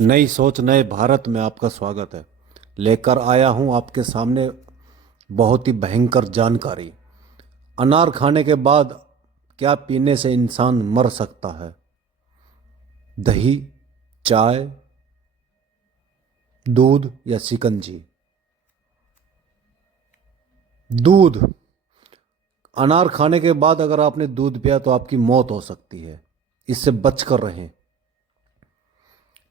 नई सोच नए भारत में आपका स्वागत है। लेकर आया हूं आपके सामने बहुत ही भयंकर जानकारी। अनार खाने के बाद क्या पीने से इंसान मर सकता है? दही, चाय, दूध या शिकंजी? दूध। अनार खाने के बाद अगर आपने दूध पिया तो आपकी मौत हो सकती है। इससे बचकर रहें।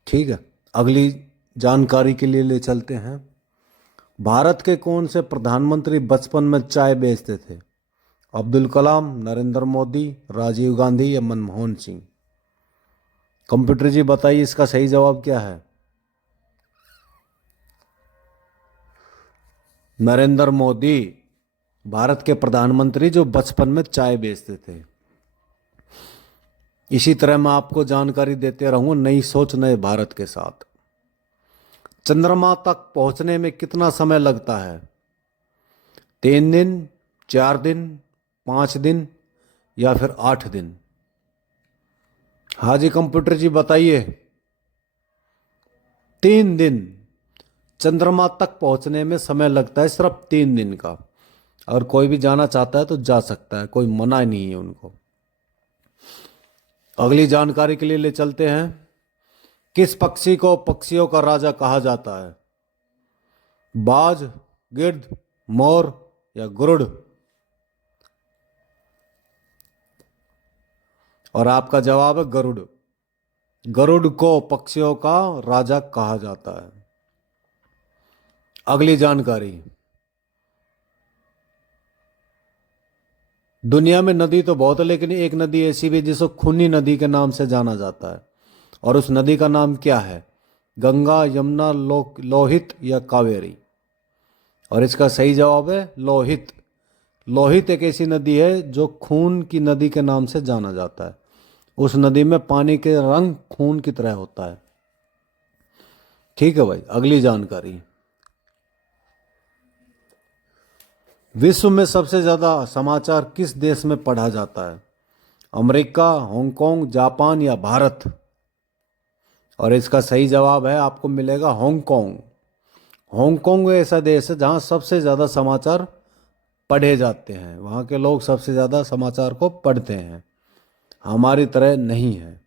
ठीक है, अगली जानकारी के लिए ले चलते हैं। भारत के कौन से प्रधानमंत्री बचपन में चाय बेचते थे? अब्दुल कलाम, नरेंद्र मोदी, राजीव गांधी या मनमोहन सिंह? कंप्यूटर जी बताइए, इसका सही जवाब क्या है? नरेंद्र मोदी, भारत के प्रधानमंत्री जो बचपन में चाय बेचते थे। इसी तरह मैं आपको जानकारी देते रहूंगा नई सोच नए भारत के साथ। चंद्रमा तक पहुंचने में कितना समय लगता है? 3 दिन, 4 दिन, 5 दिन या फिर 8 दिन? हाँ जी कंप्यूटर जी बताइए। 3 दिन। चंद्रमा तक पहुंचने में समय लगता है सिर्फ 3 दिन का। और कोई भी जाना चाहता है तो जा सकता है, कोई मना नहीं है उनको। अगली जानकारी के लिए ले चलते हैं। किस पक्षी को पक्षियों का राजा कहा जाता है? बाज, गिद्ध, मोर या गरुड़? और आपका जवाब है गरुड़। गरुड़ को पक्षियों का राजा कहा जाता है। अगली जानकारी। दुनिया में नदी तो बहुत है, लेकिन एक नदी ऐसी भी है जिसको खूनी नदी के नाम से जाना जाता है। और उस नदी का नाम क्या है? गंगा, यमुना, लोहित या कावेरी? और इसका सही जवाब है लोहित। लोहित एक ऐसी नदी है जो खून की नदी के नाम से जाना जाता है। उस नदी में पानी के रंग खून की तरह होता है। ठीक है भाई, अगली जानकारी। विश्व में सबसे ज्यादा समाचार किस देश में पढ़ा जाता है? अमेरिका, हांगकांग, जापान या भारत? और इसका सही जवाब है, आपको मिलेगा हांगकांग। हांगकांग ऐसा देश है जहां सबसे ज्यादा समाचार पढ़े जाते हैं। वहां के लोग सबसे ज्यादा समाचार को पढ़ते हैं, हमारी तरह नहीं है।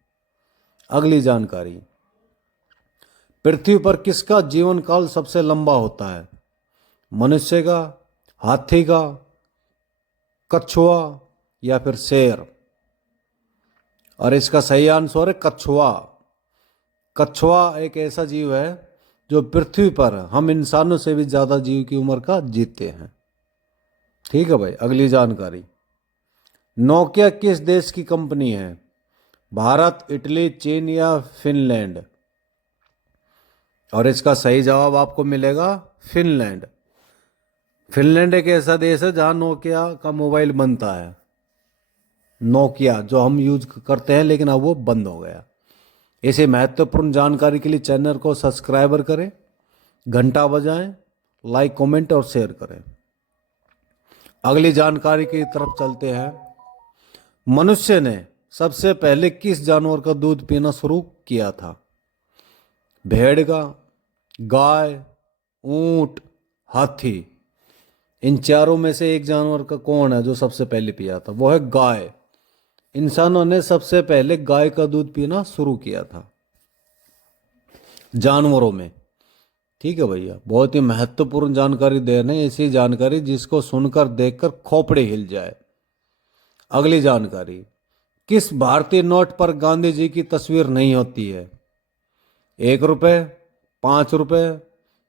अगली जानकारी। पृथ्वी पर किसका जीवन काल सबसे लंबा होता है? मनुष्य का, हाथी का, कछुआ या फिर शेर? और इसका सही आंसर है कछुआ। कछुआ एक ऐसा जीव है जो पृथ्वी पर हम इंसानों से भी ज्यादा जीव की उम्र का जीते हैं। ठीक है भाई, अगली जानकारी। नोकिया किस देश की कंपनी है? भारत, इटली, चीन या फिनलैंड? और इसका सही जवाब आपको मिलेगा फिनलैंड। फिनलैंड एक ऐसा देश है जहां नोकिया का मोबाइल बनता है। नोकिया जो हम यूज करते हैं, लेकिन अब वो बंद हो गया। ऐसे महत्वपूर्ण जानकारी के लिए चैनल को सब्सक्राइबर करें, घंटा बजाएं, लाइक, कमेंट और शेयर करें। अगली जानकारी की तरफ चलते हैं। मनुष्य ने सबसे पहले किस जानवर का दूध पीना शुरू किया था? भेड़ का, गाय, ऊंट, हाथी? इन चारों में से एक जानवर का कौन है जो सबसे पहले पिया था? वो है गाय। इंसानों ने सबसे पहले गाय का दूध पीना शुरू किया था जानवरों में। ठीक है भैया, बहुत ही महत्वपूर्ण जानकारी दे रहे हैं, ऐसी जानकारी जिसको सुनकर देखकर खोपड़े हिल जाए। अगली जानकारी। किस भारतीय नोट पर गांधी जी की तस्वीर नहीं होती है? 1 रुपए, 5 रुपए,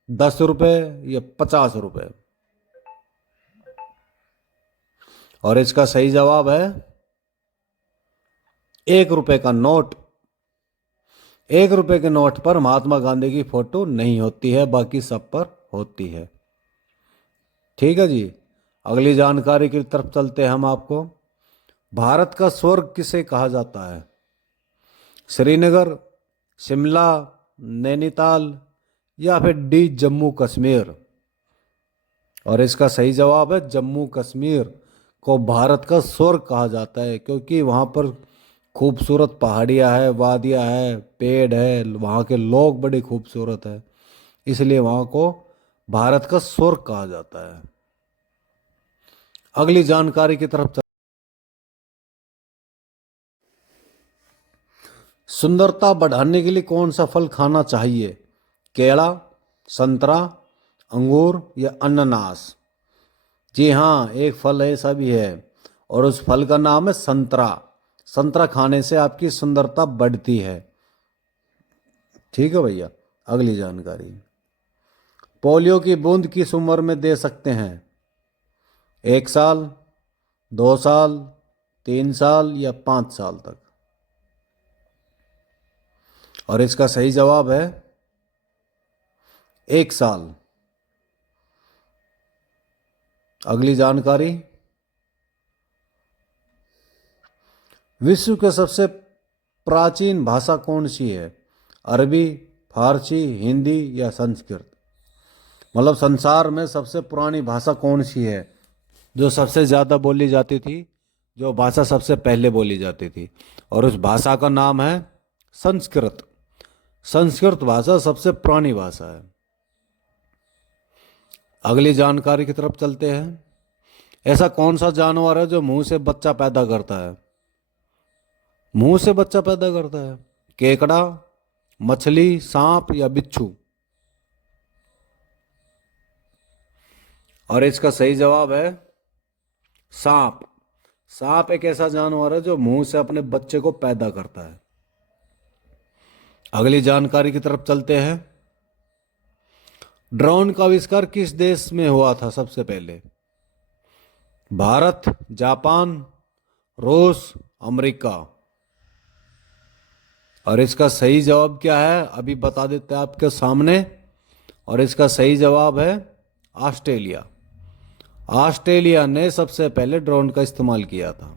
10 रुपए या 50 रुपए? और इसका सही जवाब है 1 रुपए का नोट। 1 रुपए के नोट पर महात्मा गांधी की फोटो नहीं होती है, बाकी सब पर होती है। ठीक है जी, अगली जानकारी की तरफ चलते हैं हम आपको। भारत का स्वर्ग किसे कहा जाता है? श्रीनगर, शिमला, नैनीताल या फिर डी जम्मू कश्मीर? और इसका सही जवाब है जम्मू कश्मीर को भारत का स्वर्ग कहा जाता है, क्योंकि वहां पर खूबसूरत पहाड़ियाँ है, वादियाँ है, पेड़ है, वहाँ के लोग बड़े खूबसूरत है, इसलिए वहाँ को भारत का स्वर्ग कहा जाता है। अगली जानकारी की तरफ सुंदरता बढ़ाने के लिए कौन सा फल खाना चाहिए? केला, संतरा, अंगूर या अनानास? जी हाँ, एक फल ऐसा भी है और उस फल का नाम है संतरा। संतरा खाने से आपकी सुंदरता बढ़ती है। ठीक है भैया। अगली जानकारी, पोलियो की बूंद किस उम्र में दे सकते हैं? 1 साल, 2 साल, 3 साल या 5 साल तक? और इसका सही जवाब है 1 साल। अगली जानकारी, विश्व की सबसे प्राचीन भाषा कौन सी है? अरबी, फारसी, हिंदी या संस्कृत? मतलब संसार में सबसे पुरानी भाषा कौन सी है, जो सबसे ज़्यादा बोली जाती थी, जो भाषा सबसे पहले बोली जाती थी? और उस भाषा का नाम है संस्कृत। संस्कृत भाषा सबसे पुरानी भाषा है। अगली जानकारी की तरफ चलते हैं। ऐसा कौन सा जानवर है जो मुंह से बच्चा पैदा करता है? मुंह से बच्चा पैदा करता है? केकड़ा, मछली, सांप या बिच्छू? और इसका सही जवाब है सांप। सांप एक ऐसा जानवर है जो मुंह से अपने बच्चे को पैदा करता है। अगली जानकारी की तरफ चलते हैं। ड्रोन का आविष्कार किस देश में हुआ था सबसे पहले? भारत, जापान, रूस, अमेरिका? और इसका सही जवाब क्या है अभी बता देते हैं आपके सामने। और इसका सही जवाब है ऑस्ट्रेलिया। ऑस्ट्रेलिया ने सबसे पहले ड्रोन का इस्तेमाल किया था।